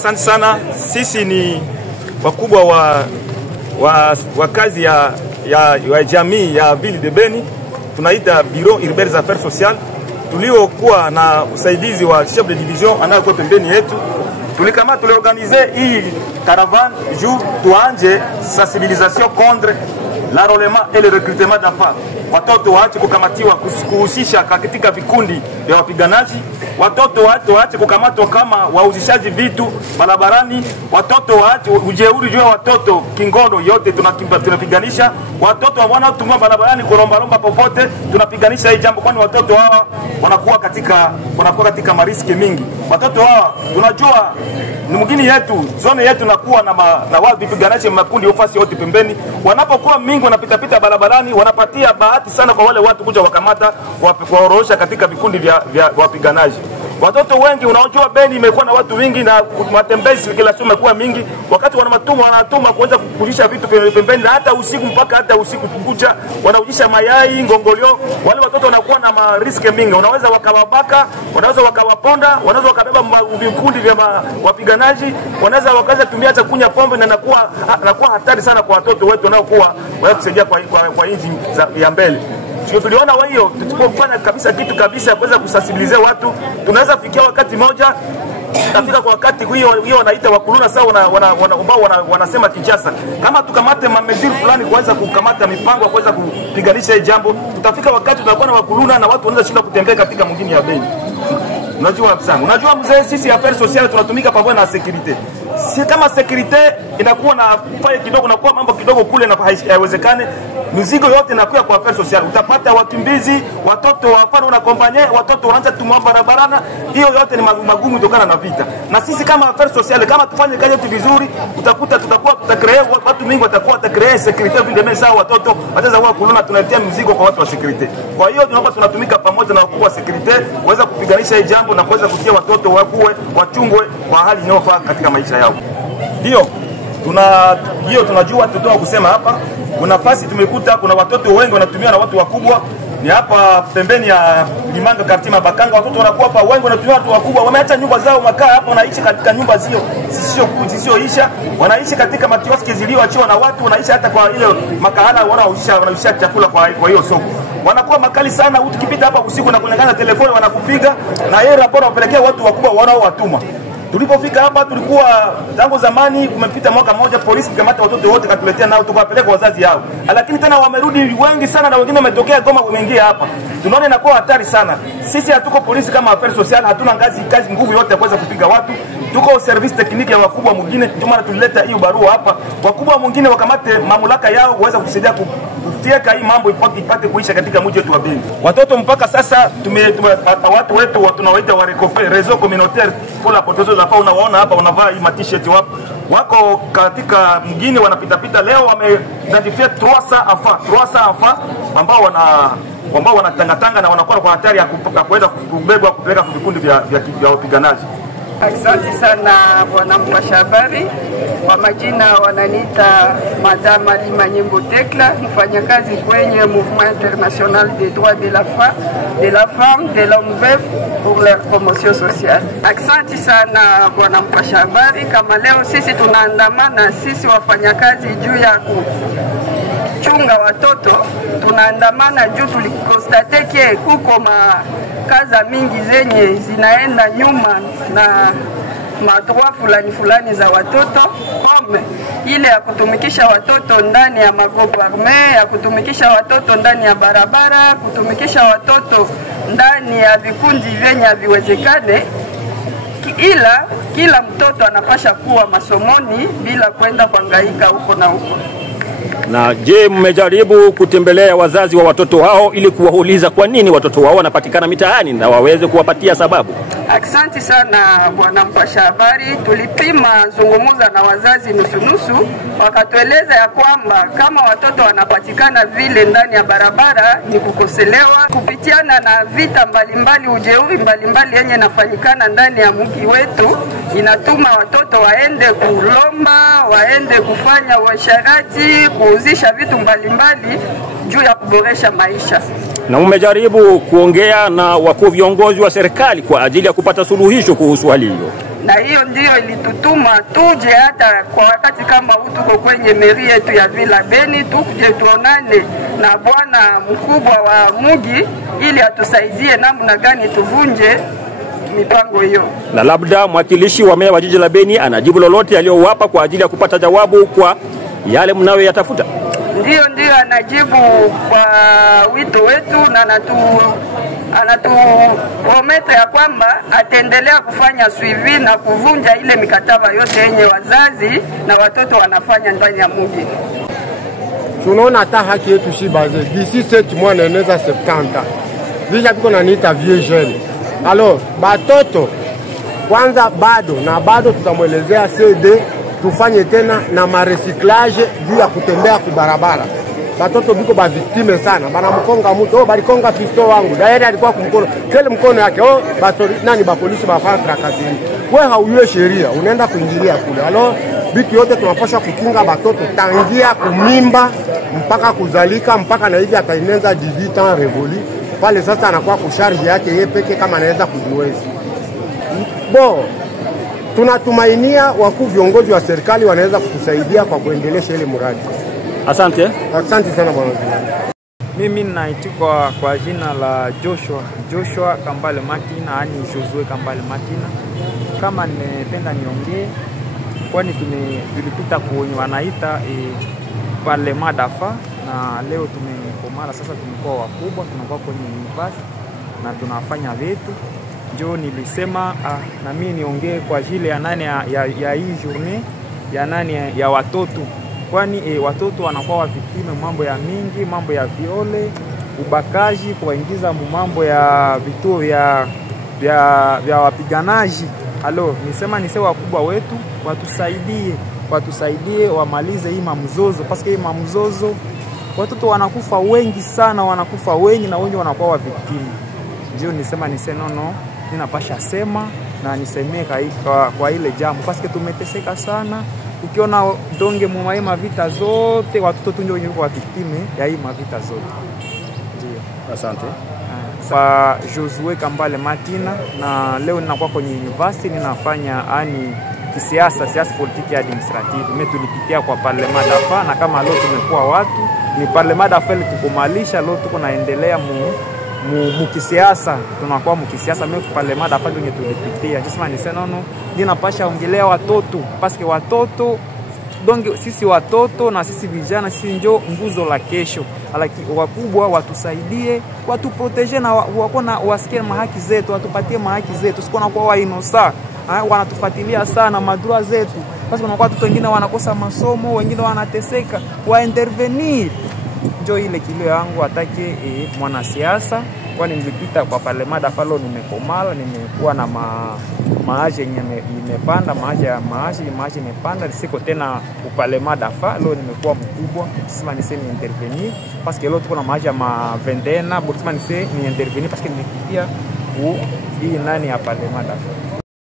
Asante sana. Sisi ni wakubwa wa kazi ya jamii ya Ville de Beni. Tunaita Bureau Urbain des Affaires Sociales. Tuliokuwa na usaidizi wa chef de division anayokuwa pembeni yetu. Tuliorganize hii caravane juu tuanje sensibilisation contre l'enrôlement et le recrutement d'enfants. Watoto waache kukamatiwa kuhusisha katika vikundi vya wapiganaji. Watoto waache kukamatwa kama wauzishaji vitu barabarani. Watoto waache ujeuri juu ya watoto, kingono yote tunapiganisha. Watoto wanaotumwa barabarani kuromba popote tunapiganisha hii jambo, kwani watoto hawa wanakuwa katika mariski mingi. Watoto hawa tunajua ni mgini yetu, zone yetu nakuwa na wao vipiganaji makundi ufasi yote pembeni. Wanapokuwa mingi wanapita barabarani, wanapatia bahati sana kwa wale watu kuja wakamata kuwaorosha katika vikundi vya wapiganaji. Watoto wengi unaojua Beni imekuwa na watu wengi na matembezi kila siku imekuwa mingi. Wakati wanatuma kuanza kukulisha vitu pembeni, na hata usiku mpaka hata usiku kukucha wanaujisha mayai, ngongolio. Wale watoto wanakuwa na mariski mingi. Unaweza wakawabaka, wanaweza wakawaponda, wanaweza wakabeba vikundi vya wapiganaji, wanaweza wakaanza tumia hata kunya pombe, na nakuwa hatari sana kwa watoto wetu wanaokuwa wanatusaidia kwa inji ya mbele. Tuliona hiyo tukifanya kitu kabisa kuweza kusensibilize watu, tunaweza fikia wakati moja kafika kwa wakati hiyo wanaita wakuluna sawa wanasema Kinshasa. Kama tukamate mameziri fulani kuanza kukamata mipango kuweza kupiganisha hii jambo, tutafika wakati tutakuwa na wakuluna na watu wanaweza shinda kutembea katika mjini ya Beni. Unajua mzee, sisi affaires sociales tunatumika pamoja na security. Si kama security inakuwa na fanya kidogo na kuwa mambo kidogo kule na haiwezekane, mizigo yote inakuwa kwa affaires sociales. Utapata wakimbizi, watoto wafano unakompanye, watoto wanaanza tumwa barabarani. Hiyo yote ni magumu kutokana na vita. Na sisi kama affaires sociales kama tufanye kazi yetu vizuri, utakuta tutacreate watu mingi watacreate security vile mesa watoto wataweza kuwa kuluna, tunaletea mizigo kwa watu wa security. Kwa hiyo tunatumika pamoja na wakuu wa security kuweza kupiganisha hii jambo na kuweza kutia watoto wachungwe kwa hali inayofaa katika maisha yao. Tunajua tutoa kusema hapa kuna nafasi tumekuta kuna watoto wengi wanatumia na watu wakubwa. Ni hapa pembeni ya Limanga Kartima Bakanga, watoto wanakuwa hapa wengi wanatumia watu wakubwa, wameacha nyumba zao makaa hapa, wanaishi katika nyumba zisizoisha, wanaishi katika makioski zilizoachiwa na watu, wanaishi hata kwa ile makahala wanaoisha chakula kwa hiyo soko. Wanakuwa makali sana, ukipita hapa usiku na kunyang'anya telefoni wanakupiga, na yeye raporo wapelekea watu wakubwa wanaowatuma. Tulipofika hapa tulikuwa tangu zamani, kumepita mwaka mmoja, polisi kamata watoto wote katuletea nao tukawapeleka wazazi yao. Lakini tena wamerudi wengi sana na wengine wametokea Goma wameingia hapa. Tunaona inakuwa hatari sana. Sisi hatuko polisi kama affaires sociales, hatuna kazi nguvu yote ya kuweza kupiga watu. Tuko service technique ya wakubwa mwingine, ndio maana tulileta hiyo barua hapa. Wakubwa mwingine wakamate mamlaka yao kuweza kusaidia kufika hii mambo ipate kuisha katika mji wetu wa Beni. Watoto mpaka sasa watu wetu tunawaita wa réseau communautaire pour la protection de l'enfant. Unaona hapa unavaa hii t-shirt wako katika mjini wanapita leo wameidentify 300 enfants ambao wanatangatanga na wanakuwa kwa hatari ya kuweza kubebwa kupeleka kwa vikundi vya wapiganaji. Asante sana bwana mpasha habari. Kwa majina wananiita Madame Alima Nyembo Tekla, mfanyakazi kwenye Mouvement International des Droits de la Femme, de l'Homme Veuf pour leur promotion sociale. Asante sana bwana mpasha habari. Kama leo sisi tunaandamana, sisi wafanyakazi juu ya kuchunga watoto, tunaandamana juu tulikonstate ke kuko kaza mingi zenye zinaenda nyuma na madroit fulani za watoto, kome ile ya kutumikisha watoto ndani ya magrupu arme, ya kutumikisha watoto ndani ya barabara, kutumikisha watoto ndani ya vikundi vyenye haviwezekane. Ila kila mtoto anapasha kuwa masomoni bila kwenda kuhangaika huko na huko. Na je, mmejaribu kutembelea wazazi wa watoto hao ili kuwauliza kwa nini watoto wao wanapatikana mitaani na waweze kuwapatia sababu? Asante sana bwana mpasha habari. Tulipima zungumuza na wazazi nusu, wakatueleza ya kwamba kama watoto wanapatikana vile ndani ya barabara ni kukoselewa kupitiana na vita mbalimbali, ujeuri mbalimbali yenye nafanyikana ndani ya mji wetu, inatuma watoto waende kulomba, waende kufanya uasherati, kuuzisha vitu mbalimbali juu ya kuboresha maisha. Na umejaribu kuongea na wakuu viongozi wa serikali kwa ajili ya kupata suluhisho kuhusu hali hiyo? na hiyo ndio ilitutuma tuje hata kwa wakati kama huu tuko kwenye meri yetu ya Vila Beni, tuje tuonane na bwana mkubwa wa mugi ili atusaidie namna gani tuvunje mipango hiyo. Na labda mwakilishi wa meya wa jiji la Beni anajibu lolote aliyowapa kwa ajili ya kupata jawabu kwa yale mnayoyatafuta? Ndio anajibu kwa wito wetu na anatuometa ya kwamba ataendelea kufanya suivi na kuvunja ile mikataba yote yenye wazazi na watoto wanafanya ndani ya mji. Tunaona hata haki yetu si baze. D'ici 7 mois naeneza 70. Vija tuko na niita vieux jeune. Alors, batoto kwanza bado tutamwelezea CD tufanye tena na marecyclage juu ya kutembea kubarabara. Batoto biko ba victime sana. Bana mkonga mtu, balikonga pisto wangu. Daire alikuwa kumkono. Kile mkono yake, nani ba polisi bafanya kazini. Wewe hauyue sheria, unaenda kuingilia kule. Alors, vitu yote tunapaswa kukinga batoto tangia kumimba mpaka kuzalika mpaka na hivi ataineza 18 ans révolu. Pale sasa anakuwa kusharge yake yeye peke kama anaweza kujiweza. Tunatumainia wakuu viongozi wa serikali wanaweza kutusaidia kwa kuendelesha ile mradi. Asante sana bwana. Mimi naitikwa kwa jina la Joshua Kambale Martina, yani Josue Kambale Martina. Kama nimependa niongee, kwani tulipita kwenye wanaita Parlement d'Afa, na leo tumekomala sasa, tumekuwa wakubwa, tunakuwa kwenye university na tunafanya vitu. Ndio nilisema na mimi niongee kwa ajili ya nani ya hii journée ya nani ya watoto, kwani watoto wanakuwa waviktime mambo ya mingi, mambo ya viole, ubakaji, kuingiza mambo ya vituo vya wapiganaji. Nisema wakubwa wetu watusaidie wamalize hii mamzozo, paske hii mamzozo watoto wanakufa wengi sana, na wengi wanakuwa waviktime. Ndio nisema nono, ninapasha sema na nisemee kwa ile jambo, paske tumeteseka sana. Ukiona donge mwa vita zote watoto tu ndio wenye kwa viktime ya hii mavita zote. Ndio. Asante. Kwa Josue Kambale Martina, na leo ninakuwa kwenye university ninafanya siasa politiki administrative. Mimi tulipitia kwa Parlement d'Afa, na kama leo tumekuwa watu ni Parlement d'Afa tukumalisha, leo tuko naendelea mukisiasa, tunakuwa mukisiasa. Mimi kwa Parlement d'Afa ndio tulipitia. Sasa nono ninapasha ongelea watoto, paske watoto donge sisi watoto na sisi vijana sisi ndio nguzo la kesho. Wakubwa watusaidie, watuprotege na wakona wasikie mahaki zetu, watupatie mahaki zetu. Siko na kwa wainosa wanatufuatilia sana madroa zetu, basi kuna watu wengine wanakosa masomo, wengine wanateseka, wa intervenir. Ndio ile kilio yangu atake mwanasiasa, kwani nilipita kwa Parlement d'Afa, nimekomala, nimekuwa na maaje imepanda, maaje imepanda, siko tena kwa Parlement d'Afa, leo nimekuwa mkubwa, sema niseme intervenir parce que leo tuko na maaje vendena, sema niseme intervenir parce que nilipitia hii nani ya Parlement d'Afa.